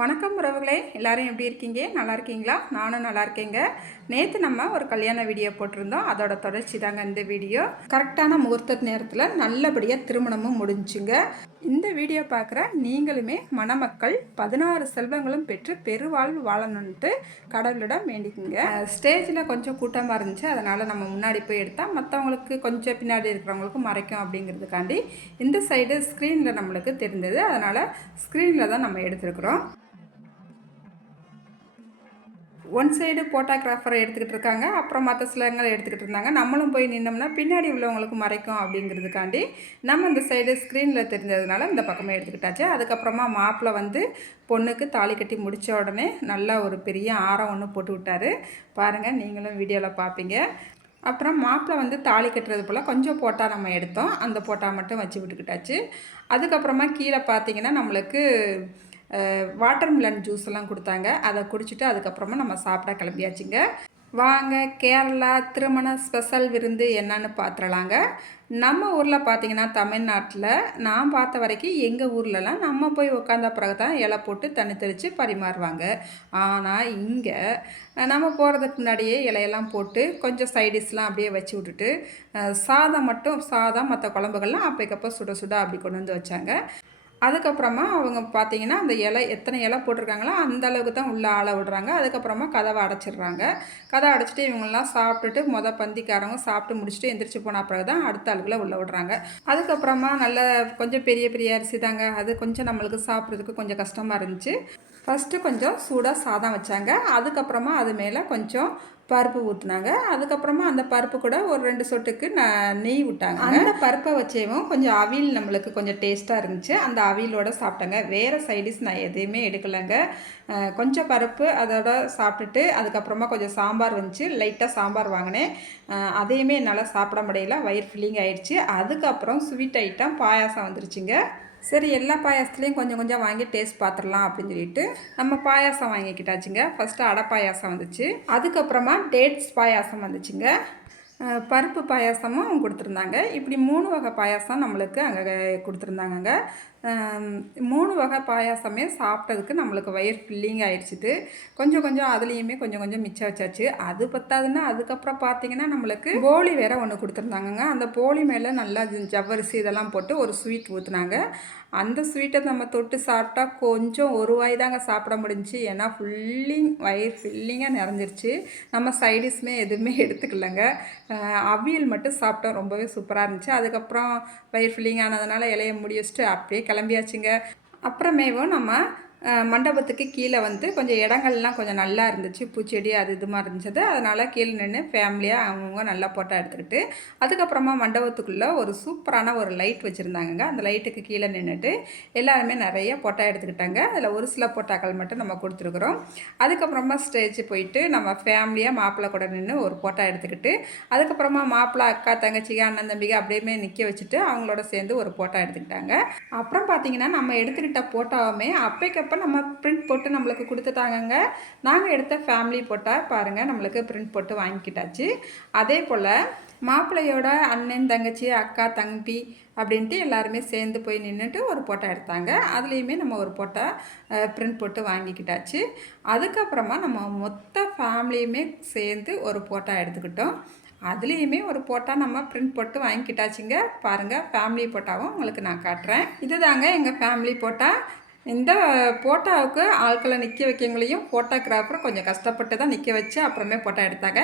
வணக்கம் உறவுகளே, எல்லாரும் எப்படி இருக்கீங்க? நல்லா இருக்கீங்களா? நானும் நல்லா இருக்கேங்க. நேற்று நம்ம ஒரு கல்யாண வீடியோ போட்டிருந்தோம். அதோட தொடர்ச்சி தாங்க இந்த வீடியோ. கரெக்டான முகூர்த்த நேரத்தில் நல்லபடியாக திருமணமும் முடிஞ்சுங்க. இந்த வீடியோ பார்க்குற நீங்களுமே மணமக்கள் 16 செல்வங்களும் பெற்று பெருவாழ்வு வாழணுன்ட்டு கடவுளிடம் வேண்டிக்குங்க. ஸ்டேஜில் கொஞ்சம் கூட்டமாக இருந்துச்சு, அதனால் நம்ம முன்னாடி போய் எடுத்தால் மற்றவங்களுக்கு கொஞ்சம் பின்னாடி இருக்கிறவங்களுக்கு மறைக்கும் அப்படிங்கிறதுக்காண்டி இந்த சைடு ஸ்க்ரீனில் நம்மளுக்கு தெரிந்தது. அதனால் ஸ்க்ரீனில் தான் நம்ம எடுத்துருக்குறோம். ஒன் சைடு ஃபோட்டோகிராஃபரை எடுத்துக்கிட்டு இருக்காங்க, அப்புறம் மற்ற சிலங்களை எடுத்துக்கிட்டு இருந்தாங்க. நம்மளும் போய் நின்னோம்னா பின்னாடி உள்ளவங்களுக்கு மறைக்கும் அப்படிங்கிறதுக்காண்டி நம்ம இந்த சைடு ஸ்க்ரீனில் தெரிஞ்சதுனால இந்த பக்கமே எடுத்துக்கிட்டாச்சு. அதுக்கப்புறமா மாப்பிள்ளை வந்து பொண்ணுக்கு தாலி கட்டி முடித்த உடனே நல்லா ஒரு பெரிய ஆரம் ஒன்று போட்டு விட்டார். பாருங்கள், நீங்களும் வீடியோவில் பார்ப்பீங்க. அப்புறம் மாப்பிள்ளை வந்து தாலி கட்டுறது போல் கொஞ்சம் போட்டா நம்ம எடுத்தோம், அந்த போட்டா மட்டும் வச்சு விட்டுக்கிட்டாச்சு. அதுக்கப்புறமா கீழே பார்த்தீங்கன்னா நம்மளுக்கு வாட்டர் மிலன் ஜூஸ் எல்லாம் கொடுத்தாங்க. அதை குடிச்சிட்டு அதுக்கப்புறமா நம்ம சாப்பிட கிளம்பியாச்சுங்க. வாங்க, கேரளா திருமண ஸ்பெஷல் விருந்து என்னன்னு பார்த்துடலாங்க. நம்ம ஊரில் பார்த்தீங்கன்னா தமிழ்நாட்டில் நான் பார்த்த வரைக்கும் எங்கள் ஊர்லலாம் நம்ம போய் உட்காந்த பிறகு தான் இலை போட்டு தண்ணி தெளித்து பரிமாறுவாங்க. ஆனால் இங்கே நம்ம போகிறதுக்கு முன்னாடியே இலையெல்லாம் போட்டு கொஞ்சம் சைடிஷ்லாம் அப்படியே வச்சு விட்டுட்டு சாதம் மற்ற குழம்புகள்லாம் அப்போக்கப்போ சுட சுட அப்படி கொண்டு வந்து வச்சாங்க. அதுக்கப்புறமா அவங்க பார்த்தீங்கன்னா அந்த இலை எத்தனை இலை போட்டிருக்காங்களோ அந்த அளவுக்கு தான் உள்ளே ஆள விடுறாங்க. அதுக்கப்புறமா கதவை அடைச்சிடுறாங்க. கதவை அடைச்சிட்டு இவங்கெல்லாம் சாப்பிட்டுட்டு பந்திக்காரங்க சாப்பிட்டு முடிச்சுட்டு எந்திரிச்சு போன பிறகு தான் அடுத்த ஆளுகளை உள்ளே விடுறாங்க. அதுக்கப்புறமா நல்ல கொஞ்சம் பெரிய பெரிய அரிசி தாங்க, அது கொஞ்சம் நம்மளுக்கு சாப்பிட்றதுக்கு கொஞ்சம் கஷ்டமாக இருந்துச்சு. ஃபஸ்ட்டு கொஞ்சம் சூடாக சாதம் வச்சாங்க. அதுக்கப்புறமா அது மேலே கொஞ்சம் பருப்பு ஊற்றுனாங்க. அதுக்கப்புறமா அந்த பருப்பு கூட ஒரு 2 சொட்டுக்கு நெய் விட்டாங்க. அந்த பருப்பை வச்சேவும் கொஞ்சம் அவியல் நம்மளுக்கு கொஞ்சம் டேஸ்ட்டாக இருந்துச்சு. அந்த அவியலோடு சாப்பிட்டாங்க. வேறு சைடிஷ் நான் எதையுமே எடுக்கலைங்க. கொஞ்சம் பருப்பு அதோட சாப்பிட்டுட்டு அதுக்கப்புறமா கொஞ்சம் சாம்பார் வந்துச்சு. லைட்டாக சாம்பார் வாங்கினேன். அதையுமே என்னால் சாப்பிட முடியல, வயிறு ஃபில்லிங் ஆகிடுச்சு. அதுக்கப்புறம் ஸ்வீட் ஐட்டம் பாயாசம் வந்துருச்சுங்க. சரி, எல்லா பாயாசத்துலேயும் கொஞ்சம் கொஞ்சம் வாங்கி டேஸ்ட் பார்த்துடலாம் அப்படின்னு சொல்லிட்டு நம்ம பாயாசம் வாங்கிக்கிட்டாச்சுங்க. ஃபஸ்ட்டு அடை பாயாசம் வந்துச்சு, அதுக்கப்புறமா டேட்ஸ் பாயாசம் வந்துச்சுங்க, பருப்பு பாயாசமும் கொடுத்துருந்தாங்க. இப்படி 3 வகை பாயாசம் நம்மளுக்கு அங்கே கொடுத்துருந்தாங்கங்க. 3 வகை பாயாசமே சாப்பிட்டதுக்கு நம்மளுக்கு வயிறு ஃபில்லிங் ஆகிடுச்சிது. கொஞ்சம் கொஞ்சம் அதுலேயுமே கொஞ்சம் கொஞ்சம் மிச்சம் வச்சாச்சு. அது பத்தாதுன்னா அதுக்கப்புறம் பார்த்தீங்கன்னா நம்மளுக்கு போலி வேறு ஒன்று கொடுத்துருந்தாங்கங்க. அந்த போலி மேலே நல்லா ஜவ்வரிசி இதெல்லாம் போட்டு ஒரு ஸ்வீட் ஊற்றுனாங்க. அந்த ஸ்வீட்டை நம்ம தொட்டு சாப்பிட்டா கொஞ்சம் ஒரு வாய் தாங்க சாப்பிட முடிஞ்சிச்சு. ஏன்னா வயிறு ஃபில்லிங்காக நிறைஞ்சிருச்சு. நம்ம சைடிஷ்மே எதுவுமே எடுத்துக்கலங்க. அவியல் மட்டும் சாப்பிட்டோம், ரொம்பவே சூப்பராக இருந்துச்சு. அதுக்கப்புறம் வயிறு ஃபில்லிங் ஆனதுனால இலையை முடி வச்சுட்டு அப்படியே கிளம்பியாச்சுங்க. அப்புறமேவும் நம்ம மண்டபத்துக்கு கீழே வந்து கொஞ்சம் இடங்கள்லாம் கொஞ்சம் நல்லா இருந்துச்சு, பூச்செடி அது இதுமாக இருந்துச்சு. அதனால் கீழே நின்று ஃபேமிலியாக அவங்கவுங்க நல்லா ஃபோட்டோ எடுத்துக்கிட்டு அதுக்கப்புறமா மண்டபத்துக்குள்ளே ஒரு சூப்பரான ஒரு லைட் வச்சுருந்தாங்கங்க. அந்த லைட்டுக்கு கீழே நின்றுட்டு எல்லாருமே நிறைய ஃபோட்டோ எடுத்துக்கிட்டாங்க. அதில் ஒரு சில ஃபோட்டோக்கள் மட்டும் நம்ம கொடுத்துருக்குறோம். அதுக்கப்புறமா ஸ்டேஜ் போயிட்டு நம்ம ஃபேமிலியாக மாப்பிள்ளை கூட நின்று ஒரு ஃபோட்டோ எடுத்துக்கிட்டு அதுக்கப்புறமா மாப்பிள்ளை அக்கா தங்கச்சிங்க அண்ணன் தம்பிங்க அப்படியே நிற்க வச்சுட்டு அவங்களோட சேர்ந்து ஒரு ஃபோட்டோ எடுத்துக்கிட்டாங்க. அப்புறம் பார்த்திங்கன்னா நம்ம எடுத்துக்கிட்ட ஃபோட்டோவுமே அப்போக்கப்போ நம்ம பிரிண்ட் போட்டு நம்மளுக்கு கொடுத்துட்டாங்கங்க. நாங்கள் எடுத்த ஃபேமிலி ஃபோட்டோ பாருங்கள், நம்மளுக்கு பிரிண்ட் போட்டு வாங்கிக்கிட்டாச்சு. அதே போல் மாப்பிள்ளையோட அண்ணன் தங்கச்சி அக்கா தம்பி அப்படின்ட்டு எல்லாருமே சேர்ந்து போய் நின்றுட்டு ஒரு ஃபோட்டோ எடுத்தாங்க. அதுலேயுமே நம்ம ஒரு ஃபோட்டோ பிரிண்ட் போட்டு வாங்கிக்கிட்டாச்சு. அதுக்கப்புறமா நம்ம மொத்த ஃபேமிலியுமே சேர்ந்து ஒரு ஃபோட்டோ எடுத்துக்கிட்டோம். அதுலேயுமே ஒரு ஃபோட்டோ நம்ம பிரிண்ட் போட்டு வாங்கிக்கிட்டாச்சுங்க. பாருங்கள், ஃபேமிலி ஃபோட்டோவும் உங்களுக்கு நான் காட்டுறேன். இது தாங்க எங்கள் ஃபேமிலி ஃபோட்டோ. இந்த ஃபோட்டோவுக்கு ஆட்களை நிற்க வைக்கங்களையும் ஃபோட்டோகிராஃபர் கொஞ்சம் கஷ்டப்பட்டு தான் நிற்க வச்சு அப்புறமே ஃபோட்டோ எடுத்தாங்க.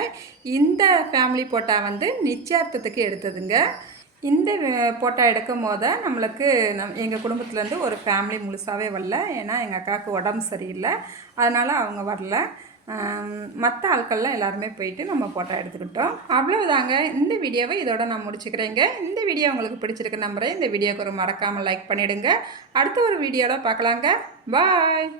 இந்த ஃபேமிலி ஃபோட்டோ வந்து நிச்சயார்த்தத்துக்கு எடுத்ததுங்க. இந்த ஃபோட்டோ எடுக்கும் போது நம்மளுக்கு எங்கள் குடும்பத்துலேருந்து ஒரு ஃபேமிலி முழுசாகவே வரல. ஏன்னா எங்கள் அக்காவுக்கு உடம்பு சரியில்லை, அதனால் அவங்க வரல. மற்ற ஆட்கள்லாம் எல்லாருமே போயிட்டு நம்ம ஃபோட்டோ எடுத்துக்கிட்டோம். அவ்வளவுதாங்க. இந்த வீடியோவை இதோட நான் முடிச்சுக்கிறேங்க. இந்த வீடியோ உங்களுக்கு பிடிச்சிருக்கு நம்புகிறேன். இந்த வீடியோக்கு ஒரு மறக்காமல் லைக் பண்ணிவிடுங்க. அடுத்த ஒரு வீடியோவில் பார்க்கலாங்க. பாய்.